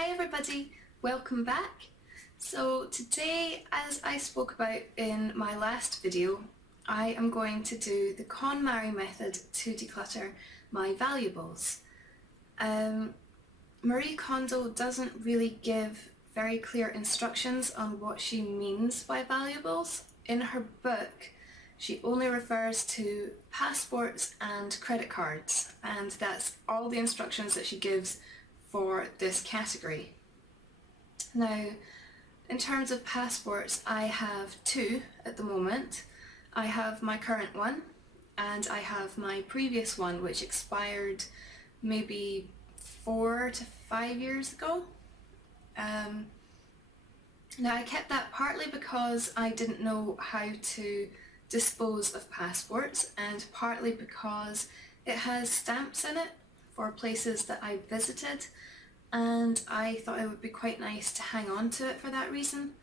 Hi everybody, welcome back. So today, as I spoke about in my last video, I am going to do the KonMari method to declutter my valuables. Marie Kondo doesn't really give very clear instructions on what she means by valuables. In her book, she only refers to passports and credit cards, and that's all the instructions that she gives for this category. Now, in terms of passports, I have two at the moment. I have my current one and I have my previous one, which expired maybe 4 to 5 years ago. Now, I kept that partly because I didn't know how to dispose of passports, and partly because it has stamps in it for places that I visited, and I thought it would be quite nice to hang on to it for that reason.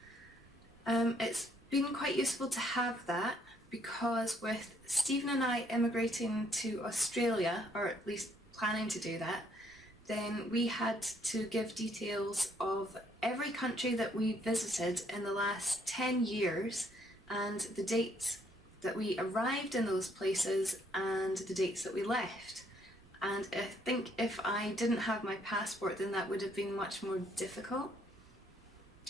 It's been quite useful to have that because with Stephen and I immigrating to Australia, or at least planning to do that, then we had to give details of every country that we visited in the last 10 years and the dates that we arrived in those places and the dates that we left. And I think if I didn't have my passport, then that would have been much more difficult.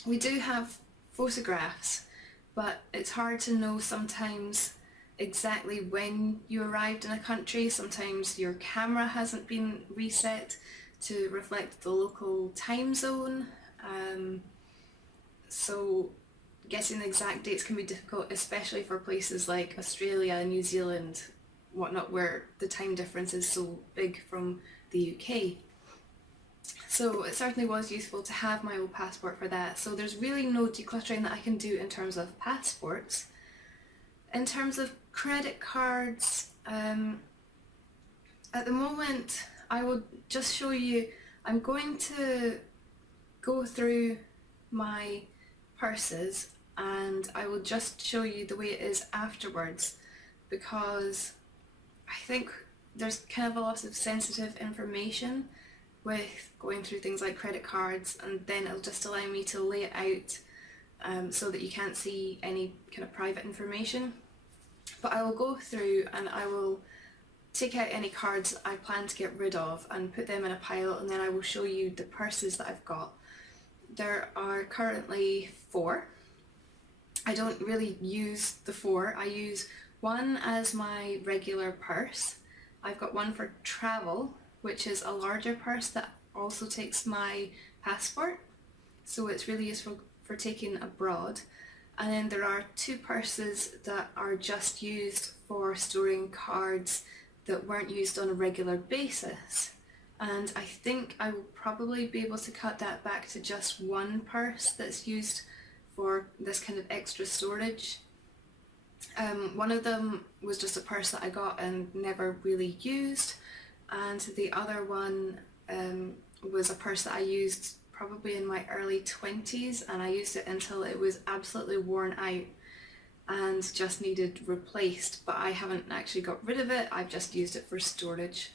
We do have photographs, but it's hard to know sometimes exactly when you arrived in a country. Sometimes your camera hasn't been reset to reflect the local time zone. So getting the exact dates can be difficult, especially for places like Australia, New Zealand, whatnot, where the time difference is so big from the UK. So it certainly was useful to have my old passport for that. So there's really no decluttering that I can do in terms of passports. In terms of credit cards, at the moment I will just show you, I'm going to go through my purses and I will just show you the way it is afterwards, because I think there's kind of a lot of sensitive information with going through things like credit cards, and then it'll just allow me to lay it out so that you can't see any kind of private information. But I will go through and I will take out any cards I plan to get rid of and put them in a pile, and then I will show you the purses that I've got. There are currently 4. I don't really use the 4. I use one as my regular purse. I've got one for travel, which is a larger purse that also takes my passport, so it's really useful for taking abroad. And then there are 2 purses that are just used for storing cards that weren't used on a regular basis. And I think I will probably be able to cut that back to just one purse that's used for this kind of extra storage. One of them was just a purse that I got and never really used, and the other one was a purse that I used probably in my early 20s, and I used it until it was absolutely worn out and just needed replaced, but I haven't actually got rid of it, I've just used it for storage.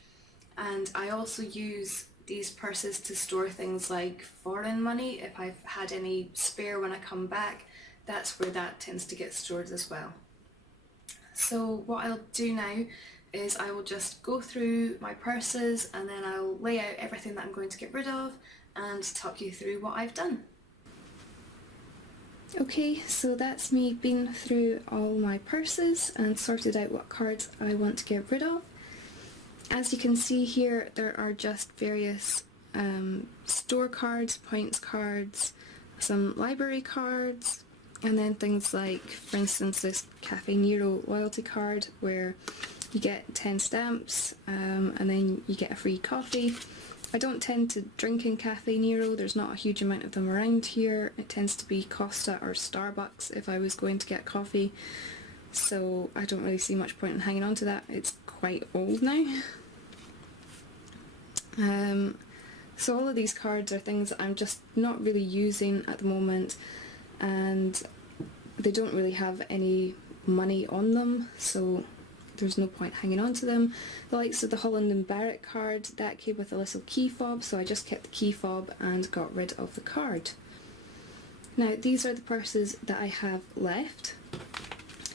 And I also use these purses to store things like foreign money. If I've had any spare when I come back, that's where that tends to get stored as well. So what I'll do now is I will just go through my purses and then I'll lay out everything that I'm going to get rid of and talk you through what I've done. Okay, so that's me been through all my purses and sorted out what cards I want to get rid of. As you can see here, there are just various store cards, points cards, some library cards, and then things like, for instance, this Cafe Nero loyalty card where you get 10 stamps and then you get a free coffee. I don't tend to drink in Cafe Nero, there's not a huge amount of them around here. It tends to be Costa or Starbucks if I was going to get coffee, so I don't really see much point in hanging on to that. It's quite old now. So all of these cards are things that I'm just not really using at the moment, and they don't really have any money on them, so there's no point hanging on to them. The likes of the Holland and Barrett card, that came with a little key fob, so I just kept the key fob and got rid of the card. Now these are the purses that I have left.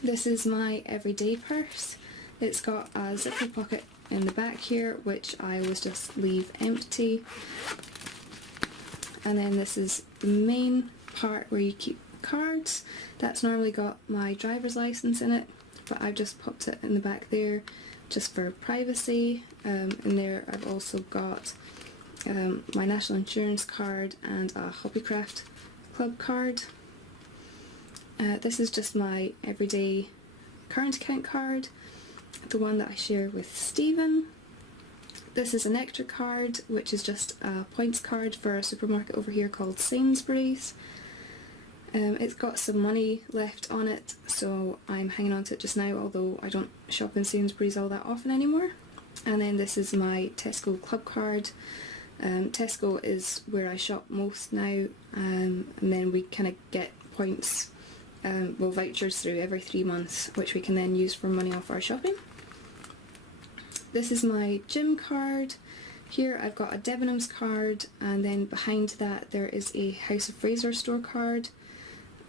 This is my everyday purse. It's got a zipper pocket in the back here, which I always just leave empty. And then this is the main part where you keep cards. That's normally got my driver's license in it, but I've just popped it in the back there just for privacy. In there I've also got my national insurance card and a Hobbycraft club card. This is just my everyday current account card, the one that I share with Stephen. This is a Nectar card, which is just a points card for a supermarket over here called Sainsbury's. It's got some money left on it, so I'm hanging on to it just now, although I don't shop in Sainsbury's all that often anymore. And then this is my Tesco club card. Tesco is where I shop most now, and then we kind of get points, vouchers through every 3 months, which we can then use for money off our shopping. This is my gym card. Here I've got a Debenhams card, and then behind that there is a House of Fraser store card.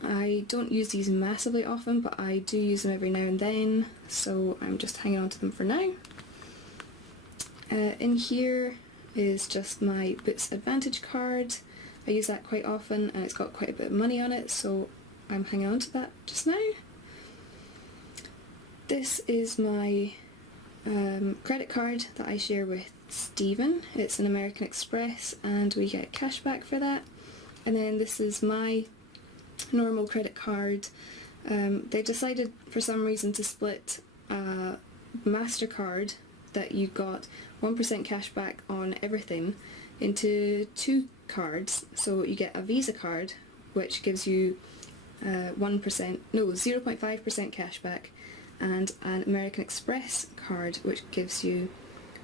I don't use these massively often, but I do use them every now and then, so I'm just hanging on to them for now. In here is just my Boots Advantage card. I use that quite often, and it's got quite a bit of money on it, so I'm hanging on to that just now. This is my credit card that I share with Stephen. It's an American Express and we get cash back for that. And then this is my normal credit card. They decided for some reason to split a MasterCard that you got 1% cash back on everything into 2 cards. So you get a Visa card, which gives you 0.5% cash back, and an American Express card, which gives you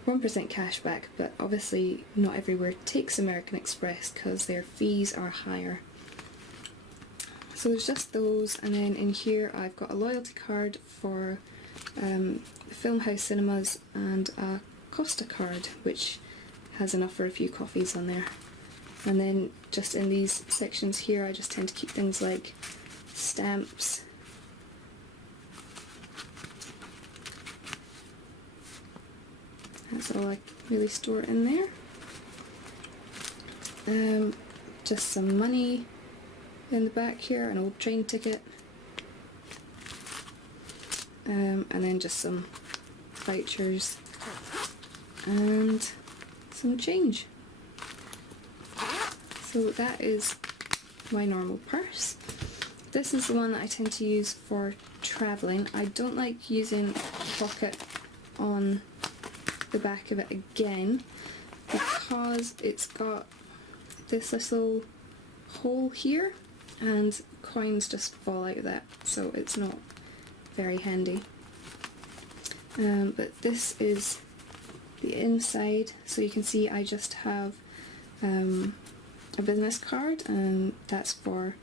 1% cash back, but obviously not everywhere takes American Express because their fees are higher. So there's just those, and then in here I've got a loyalty card for the Filmhouse Cinemas and a Costa card, which has enough for a few coffees on there. And then just in these sections here I just tend to keep things like stamps, that's all I really store in there. Just some money in the back here, an old train ticket, and then just some vouchers and some change. So that is my normal purse. This is the one that I tend to use for travelling. I don't like using a pocket on the back of it again because it's got this little hole here and coins just fall out of that, so it's not very handy. But this is the inside, so you can see I just have a business card, and that's for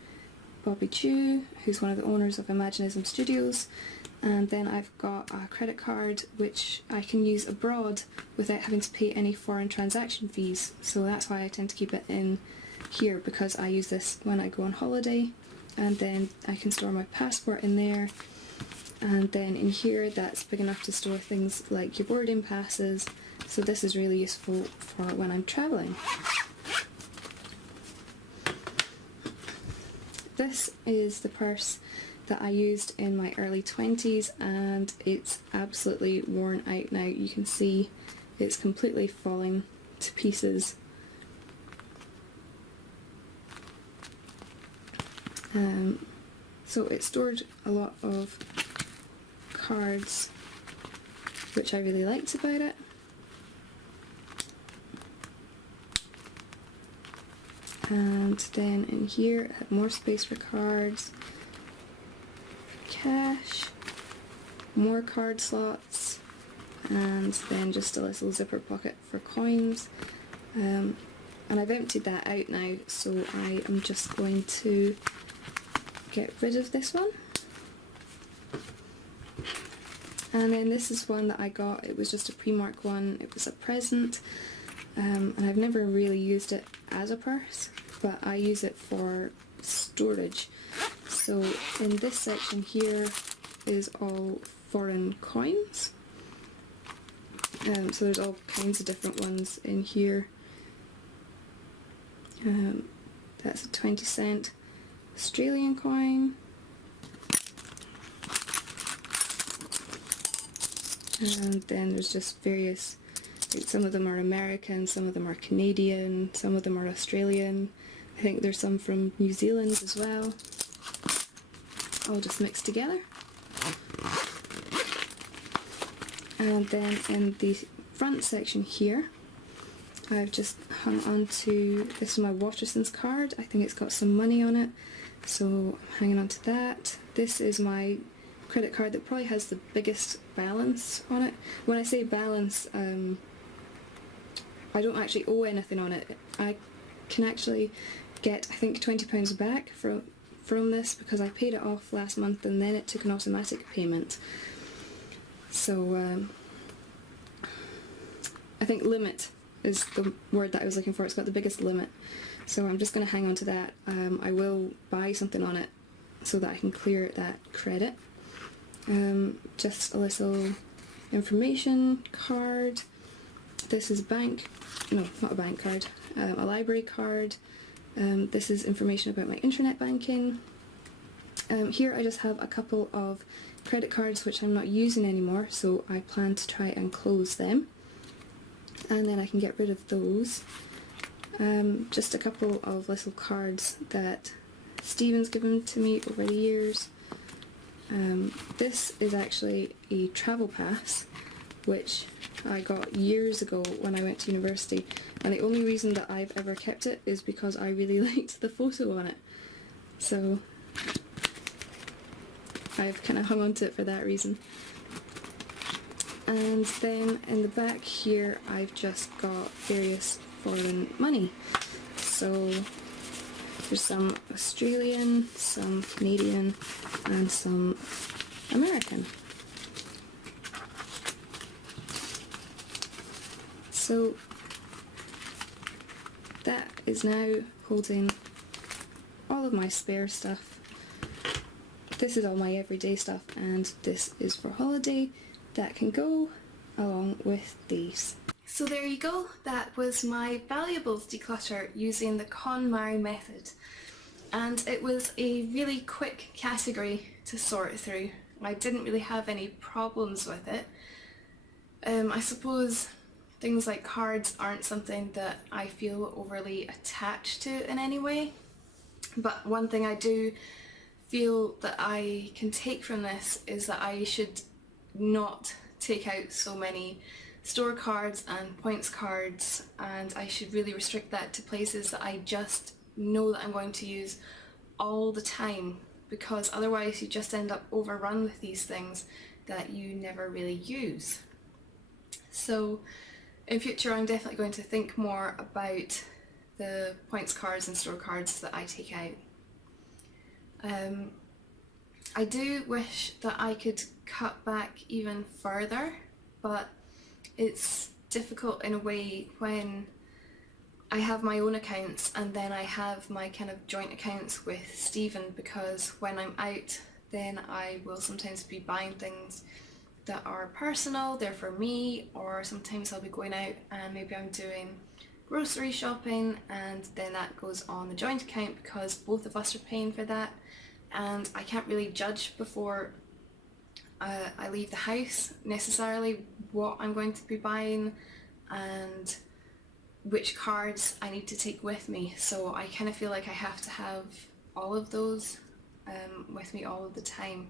Bobby Chu, who's one of the owners of Imaginism Studios. And then I've got a credit card which I can use abroad without having to pay any foreign transaction fees, so that's why I tend to keep it in here, because I use this when I go on holiday, and then I can store my passport in there, and then in here that's big enough to store things like your boarding passes, so this is really useful for when I'm travelling. This is the purse that I used in my early 20s, and it's absolutely worn out now. You can see it's completely falling to pieces. So it stored a lot of cards, which I really liked about it. And then in here it had more space for cards, cash, more card slots, and then just a little zipper pocket for coins. And I've emptied that out now, so I am just going to get rid of this one. And then this is one that I got. It was just a Primark one. It was a present, and I've never really used it as a purse, but I use it for storage. So in this section here is all foreign coins. So there's all kinds of different ones in here. That's a 20-cent Australian coin. And then there's just various, like some of them are American, some of them are Canadian, some of them are Australian. I think there's some from New Zealand as well. All just mixed together. And then in the front section here, I've just hung on to, this is my Waterson's card. I think it's got some money on it, so I'm hanging on to that. This is my credit card that probably has the biggest balance on it. When I say balance, I don't actually owe anything on it. I can actually get, I think, £20 back from this because I paid it off last month and then it took an automatic payment. So I think limit is the word that I was looking for. It's got the biggest limit, so I'm just going to hang on to that. I will buy something on it so that I can clear that credit. Just a little information card. This is not a bank card, a library card. This is information about my internet banking. Here I just have a couple of credit cards which I'm not using anymore, so I plan to try and close them, and then I can get rid of those. Just a couple of little cards that Stephen's given to me over the years. This is actually a travel pass which I got years ago when I went to university, and the only reason that I've ever kept it is because I really liked the photo on it, so I've kind of hung on to it for that reason. And then in the back here I've just got various foreign money. So there's some Australian, some Canadian, and some American. So that is now holding all of my spare stuff. This is all my everyday stuff, and this is for holiday. That can go along with these. So there you go, that was my valuables declutter using the KonMari method. And it was a really quick category to sort through. I didn't really have any problems with it. I suppose things like cards aren't something that I feel overly attached to in any way. But one thing I do feel that I can take from this is that I should not take out so many store cards and points cards, and I should really restrict that to places that I just know that I'm going to use all the time, because otherwise you just end up overrun with these things that you never really use. So in future I'm definitely going to think more about the points cards and store cards that I take out. I do wish that I could cut back even further, but it's difficult in a way when I have my own accounts and then I have my kind of joint accounts with Stephen, because when I'm out then I will sometimes be buying things that are personal, they're for me, or sometimes I'll be going out and maybe I'm doing grocery shopping and then that goes on the joint account because both of us are paying for that, and I can't really judge before I leave the house necessarily what I'm going to be buying and which cards I need to take with me, so I kind of feel like I have to have all of those with me all of the time.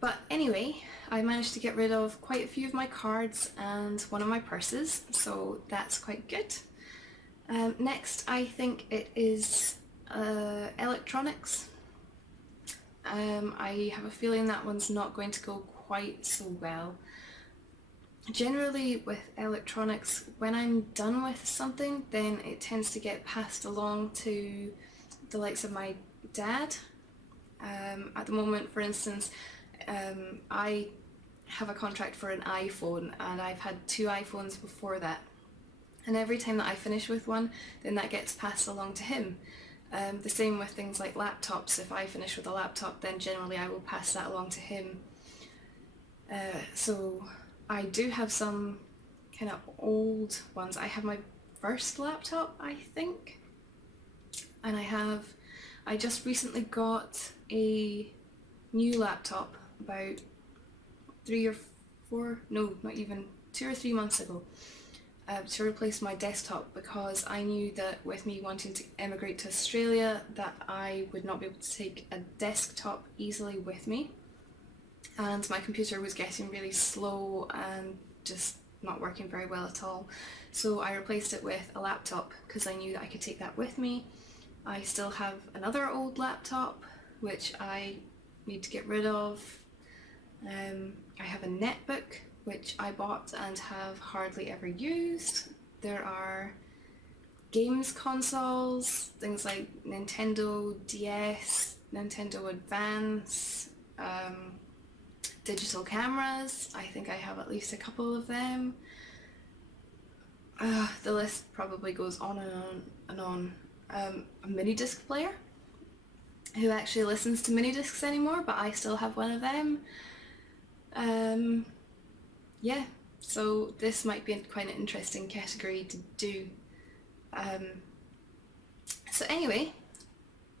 But anyway, I managed to get rid of quite a few of my cards and one of my purses, so that's quite good. Next I think it is electronics. I have a feeling that one's not going to go quite so well. Generally with electronics, when I'm done with something then it tends to get passed along to the likes of my dad. At the moment, for instance, I have a contract for an iPhone, and I've had 2 iPhones before that. And every time that I finish with one, then that gets passed along to him. The same with things like laptops. If I finish with a laptop, then generally I will pass that along to him. So I do have some kind of old ones. I have my first laptop, I think, and I just recently got a new laptop about 3 or 4, no, not even 2 or 3 months ago, to replace my desktop, because I knew that with me wanting to emigrate to Australia that I would not be able to take a desktop easily with me, and my computer was getting really slow and just not working very well at all. So I replaced it with a laptop because I knew that I could take that with me. I still have another old laptop which I need to get rid of. I have a netbook which I bought and have hardly ever used. There are games consoles, things like Nintendo DS, Nintendo Advance, digital cameras. I think I have at least a couple of them. The list probably goes on and on and on. A mini disc player, who actually listens to mini discs anymore, but I still have one of them. Yeah, so this might be quite an interesting category to do. So anyway,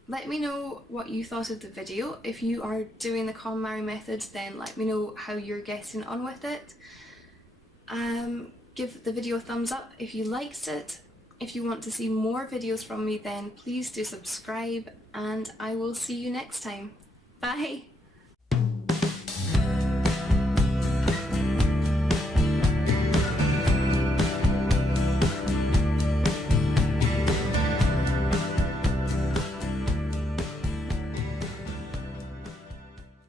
let me know what you thought of the video. If you are doing the KonMari method, then let me know how you're getting on with it. Give the video a thumbs up if you liked it. If you want to see more videos from me, then please do subscribe, and I will see you next time. Bye!